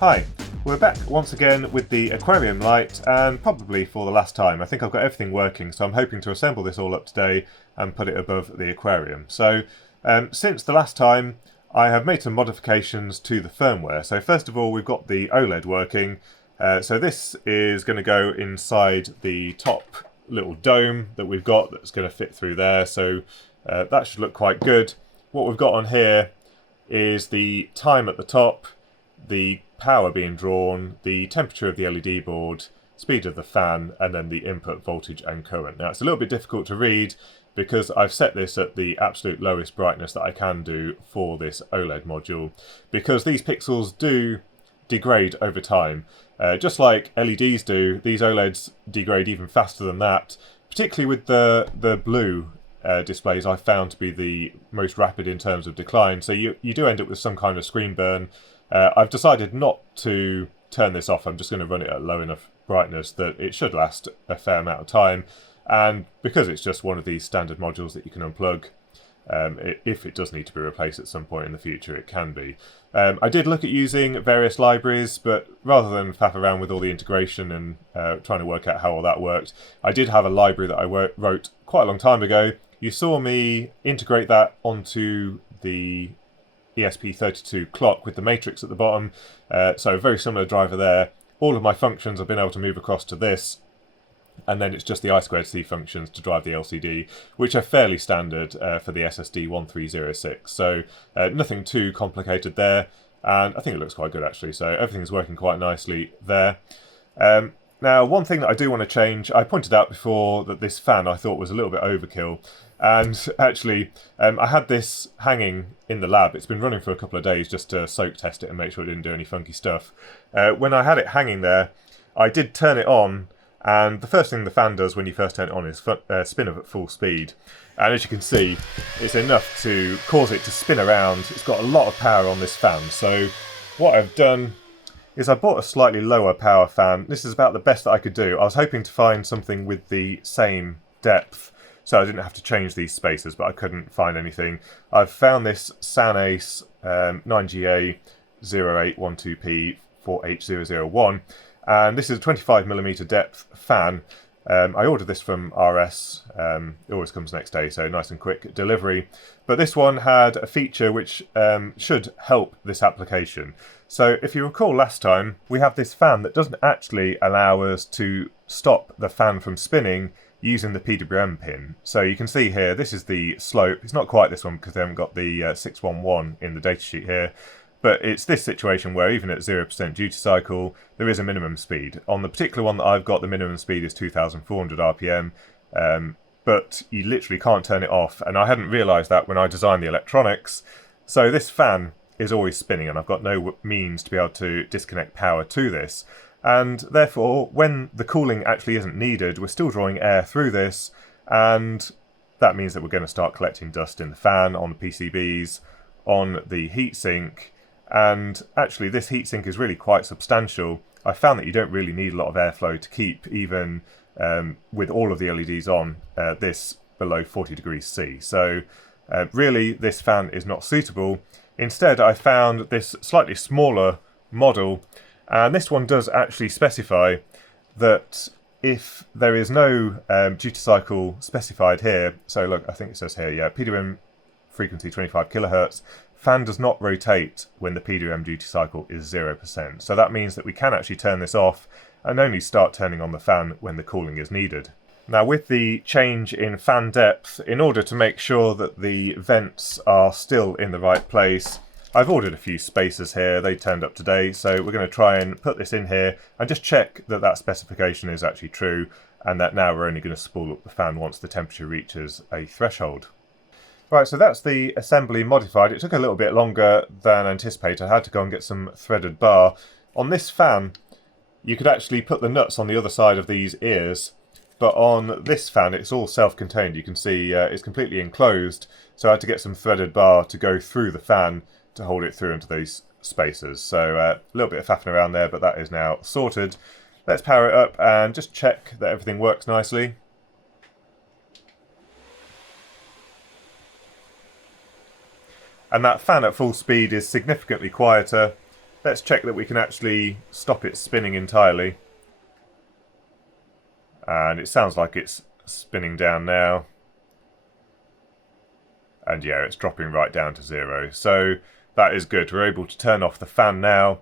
Hi, we're back once again with the Aquarium light, and probably for the last time. I think I've got everything working, so I'm hoping to assemble this all up today and put it above the aquarium. So since the last time, I have made some modifications to the firmware. So first of all, we've got the OLED working. So this is going to go inside the top little dome that we've got that's going to fit through there. So that should look quite good. What we've got on here is the time at the top, the power being drawn, the temperature of the LED board, speed of the fan, and then the input voltage and current. Now it's a little bit difficult to read because I've set this at the absolute lowest brightness that I can do for this OLED module, because these pixels do degrade over time. Just like LEDs do, these OLEDs degrade even faster than that, particularly with the blue displays I've found to be the most rapid in terms of decline. So you do end up with some kind of screen burn. I've decided not to turn this off. I'm just going to run it at low enough brightness that it should last a fair amount of time. And because it's just one of these standard modules that you can unplug, if it does need to be replaced at some point in the future, it can be. I did look at using various libraries, but rather than faff around with all the integration and trying to work out how all that worked, I did have a library that I wrote quite a long time ago. You saw me integrate that onto the ESP32 clock with the matrix at the bottom, so a very similar driver there. All of my functions I've been able to move across to this, and then it's just the I2C functions to drive the LCD, which are fairly standard for the SSD 1306, so nothing too complicated there, and I think it looks quite good actually, so everything's working quite nicely there. Now, one thing that I do want to change, I pointed out before that this fan I thought was a little bit overkill. And actually, I had this hanging in the lab. It's been running for a couple of days just to soak test it and make sure it didn't do any funky stuff. When I had it hanging there, I did turn it on, and the first thing the fan does when you first turn it on is spin up at full speed. And as you can see, it's enough to cause it to spin around. It's got a lot of power on this fan. So what I've done is I bought a slightly lower power fan. This is about the best that I could do. I was hoping to find something with the same depth, so I didn't have to change these spacers, but I couldn't find anything. I've found this SanAce 9GA0812P 4H001, and this is a 25mm depth fan. I ordered this from RS, it always comes next day, so nice and quick delivery. But this one had a feature which should help this application. So if you recall last time, we have this fan that doesn't actually allow us to stop the fan from spinning using the PWM pin. So you can see here, this is the slope. It's not quite this one because they haven't got the 611 in the datasheet here. But it's this situation where even at 0% duty cycle, there is a minimum speed. On the particular one that I've got, the minimum speed is 2,400 RPM, but you literally can't turn it off. And I hadn't realised that when I designed the electronics. So this fan is always spinning, and I've got no means to be able to disconnect power to this. And therefore, when the cooling actually isn't needed, we're still drawing air through this, and that means that we're going to start collecting dust in the fan, on the PCBs, on the heatsink. And actually this heatsink is really quite substantial. I found that you don't really need a lot of airflow to keep, even with all of the LEDs on, this below 40 degrees C. So really this fan is not suitable. Instead, I found this slightly smaller model, and this one does actually specify that if there is no duty cycle specified here, so look, I think it says here, yeah, PWM frequency 25 kilohertz, fan does not rotate when the PWM duty cycle is 0%. So that means that we can actually turn this off and only start turning on the fan when the cooling is needed. Now, with the change in fan depth, in order to make sure that the vents are still in the right place, I've ordered a few spacers here. They turned up today, so we're going to try and put this in here and just check that that specification is actually true, and that now we're only going to spool up the fan once the temperature reaches a threshold. Right, so that's the assembly modified. It took a little bit longer than anticipated. I had to go and get some threaded bar. On this fan, you could actually put the nuts on the other side of these ears, but on this fan it's all self-contained. You can see it's completely enclosed, so I had to get some threaded bar to go through the fan to hold it through into these spacers. So a little bit of faffing around there, but that is now sorted. Let's power it up and just check that everything works nicely. And that fan at full speed is significantly quieter Let's check that we can actually stop it spinning entirely. And it sounds like it's spinning down now. And yeah, it's dropping right down to 0. So that is good. We're able to turn off the fan now,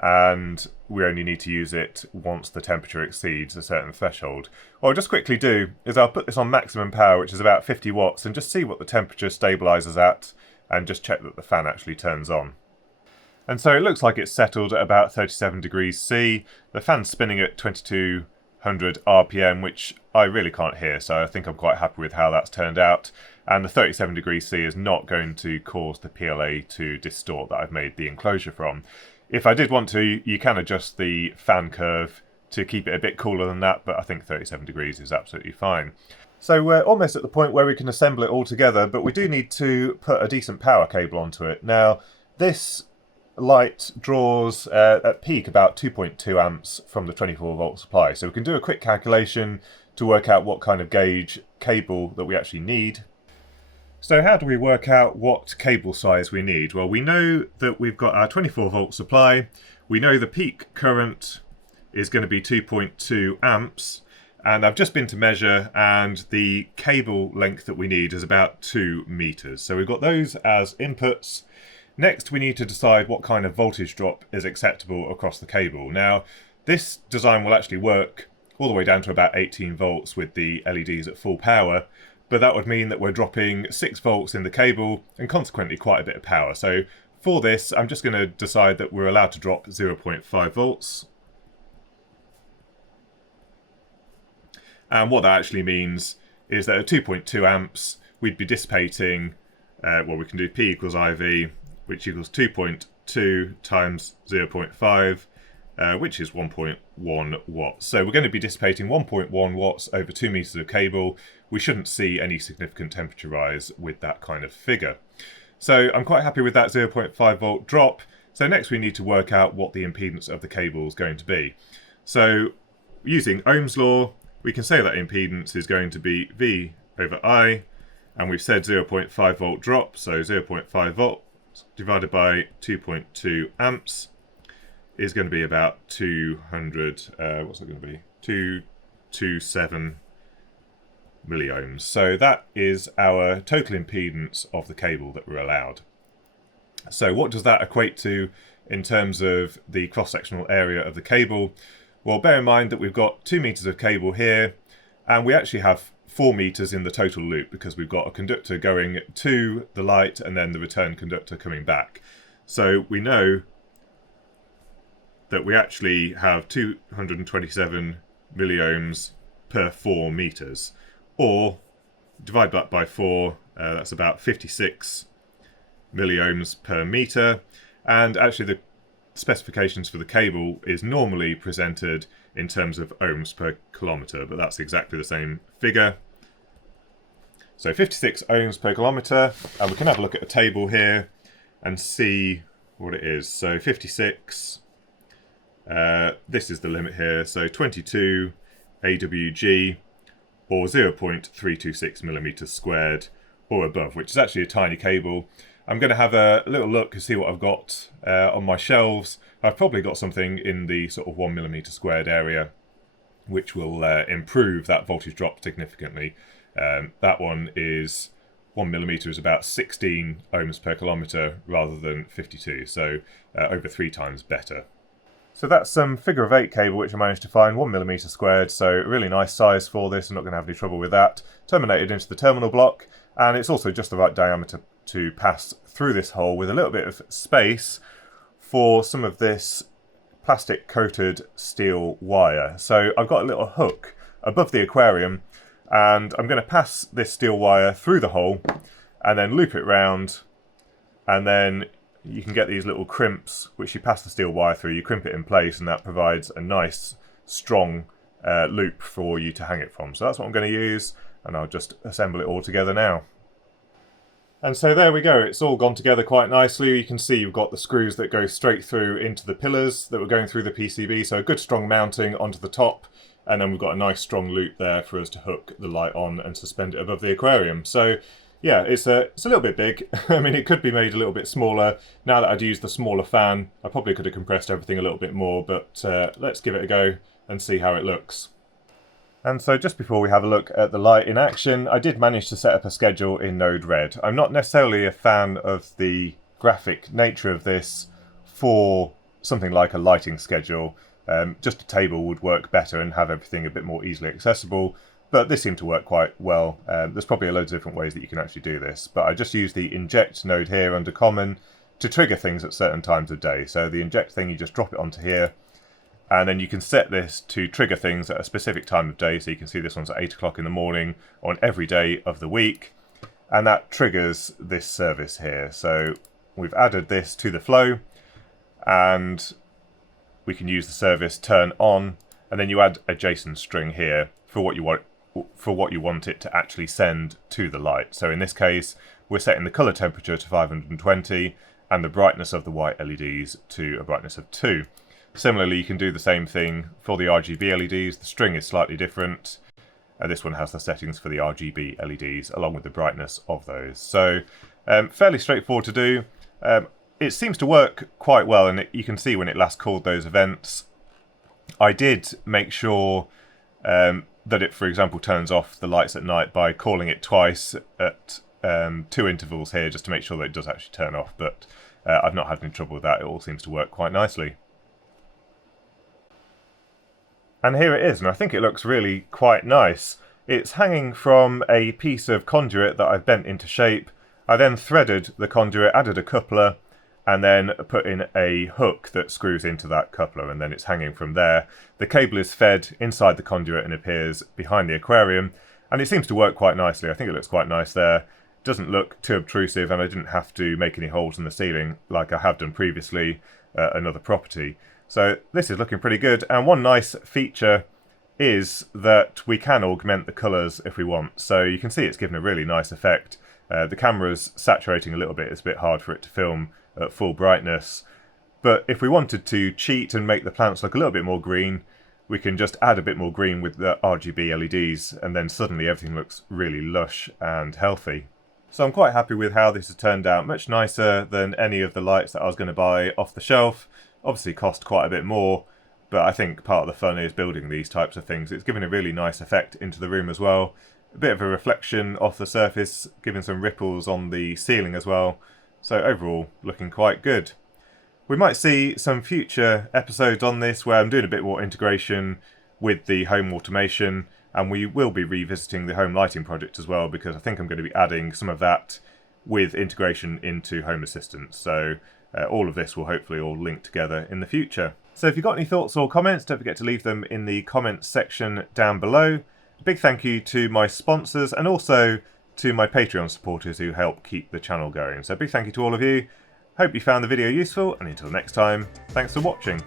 and we only need to use it once the temperature exceeds a certain threshold. What I'll just quickly do is I'll put this on maximum power, which is about 50 watts, and just see what the temperature stabilizes at, and just check that the fan actually turns on. And so it looks like it's settled at about 37 degrees C. The fan's spinning at 2200 RPM, which I really can't hear, so I think I'm quite happy with how that's turned out. And the 37 degrees C is not going to cause the PLA to distort that I've made the enclosure from. If I did want to, you can adjust the fan curve to keep it a bit cooler than that, but I think 37 degrees is absolutely fine. So we're almost at the point where we can assemble it all together, but we do need to put a decent power cable onto it. Now, this light draws at peak about 2.2 amps from the 24 volt supply, so we can do a quick calculation to work out what kind of gauge cable that we actually need. So how do we work out what cable size we need? Well, we know that we've got our 24 volt supply. We know the peak current is going to be 2.2 amps. And I've just been to measure, and the cable length that we need is about 2 meters. So we've got those as inputs. Next, we need to decide what kind of voltage drop is acceptable across the cable. Now, this design will actually work all the way down to about 18 volts with the LEDs at full power. But that would mean that we're dropping 6 volts in the cable and consequently quite a bit of power. So for this, I'm just going to decide that we're allowed to drop 0.5 volts. And what that actually means is that at 2.2 amps, we'd be dissipating, well, we can do P equals IV, which equals 2.2 times 0.5, which is 1.1 watts. So we're going to be dissipating 1.1 watts over 2 meters of cable. We shouldn't see any significant temperature rise with that kind of figure. So I'm quite happy with that 0.5 volt drop. So next we need to work out what the impedance of the cable is going to be. So using Ohm's law, we can say that impedance is going to be V over I, and we've said 0.5 volt drop, so 0.5 volts divided by 2.2 amps is going to be about 200, what's it going to be? 227 milliohms. So that is our total impedance of the cable that we're allowed. So what does that equate to in terms of the cross-sectional area of the cable? Well, bear in mind that we've got 2 meters of cable here, and we actually have 4 meters in the total loop because we've got a conductor going to the light and then the return conductor coming back. So we know that we actually have 227 milliohms per 4 meters, or divide that by 4, that's about 56 milliohms per meter. And actually the specifications for the cable is normally presented in terms of ohms per kilometre, but that's exactly the same figure. So 56 ohms per kilometre, and we can have a look at a table here and see what it is. So 56, this is the limit here, so 22 AWG, or 0.326 millimeters squared or above, which is actually a tiny cable. I'm going to have a little look and see what I've got on my shelves. I've probably got something in the sort of 1 millimeter squared area, which will improve that voltage drop significantly. That one is 1 millimeter is about 16 ohms per kilometer rather than 52, so over 3 times better. So that's some figure of 8 cable which I managed to find, 1 millimeter squared, so a really nice size for this. I'm not going to have any trouble with that. Terminated into the terminal block, and it's also just the right diameter to pass through this hole with a little bit of space for some of this plastic coated steel wire. So I've got a little hook above the aquarium, and I'm going to pass this steel wire through the hole and then loop it round, and then you can get these little crimps which you pass the steel wire through, you crimp it in place, and that provides a nice strong loop for you to hang it from. So that's what I'm going to use, and I'll just assemble it all together now. And so there we go, it's all gone together quite nicely. You can see you've got the screws that go straight through into the pillars that were going through the PCB, so a good strong mounting onto the top, and then we've got a nice strong loop there for us to hook the light on and suspend it above the aquarium. So yeah, it's a little bit big. I mean, it could be made a little bit smaller. Now that I'd used the smaller fan, I probably could have compressed everything a little bit more, but let's give it a go and see how it looks. And so just before we have a look at the light in action, I did manage to set up a schedule in Node Red. I'm not necessarily a fan of the graphic nature of this for something like a lighting schedule. Just a table would work better and have everything a bit more easily accessible, but this seemed to work quite well. There's probably loads of different ways that you can actually do this, but I just use the inject node here under common to trigger things at certain times of day. So the inject thing, you just drop it onto here, and then you can set this to trigger things at a specific time of day. So you can see this one's at 8 o'clock in the morning on every day of the week, and that triggers this service here. So we've added this to the flow, and we can use the service turn on, and then you add a JSON string here for what you want it to actually send to the light. So in this case, we're setting the color temperature to 520 and the brightness of the white LEDs to a brightness of 2. Similarly, you can do the same thing for the RGB LEDs. The string is slightly different. This one has the settings for the RGB LEDs along with the brightness of those. So fairly straightforward to do. It seems to work quite well, and you can see when it last called those events. I did make sure that it, for example, turns off the lights at night by calling it twice at 2 intervals here, just to make sure that it does actually turn off, but I've not had any trouble with that. It all seems to work quite nicely. And here it is, and I think it looks really quite nice. It's hanging from a piece of conduit that I've bent into shape. I then threaded the conduit, added a coupler, and then put in a hook that screws into that coupler, and then it's hanging from there. The cable is fed inside the conduit and appears behind the aquarium, and it seems to work quite nicely. I think it looks quite nice there. It doesn't look too obtrusive, and I didn't have to make any holes in the ceiling like I have done previously another property. So this is looking pretty good, and one nice feature is that we can augment the colours if we want. So you can see it's given a really nice effect. The camera's saturating a little bit, it's a bit hard for it to film at full brightness. But if we wanted to cheat and make the plants look a little bit more green, we can just add a bit more green with the RGB LEDs, and then suddenly everything looks really lush and healthy. So I'm quite happy with how this has turned out, much nicer than any of the lights that I was going to buy off the shelf. Obviously cost quite a bit more, but I think part of the fun is building these types of things. It's given a really nice effect into the room as well. A bit of a reflection off the surface, giving some ripples on the ceiling as well. So overall, looking quite good. We might see some future episodes on this where I'm doing a bit more integration with the home automation, and we will be revisiting the home lighting project as well, because I think I'm going to be adding some of that with integration into Home Assistant. So all of this will hopefully all link together in the future. So if you've got any thoughts or comments, don't forget to leave them in the comments section down below. A big thank you to my sponsors and also to my Patreon supporters who help keep the channel going. So a big thank you to all of you. Hope you found the video useful, and until next time, thanks for watching.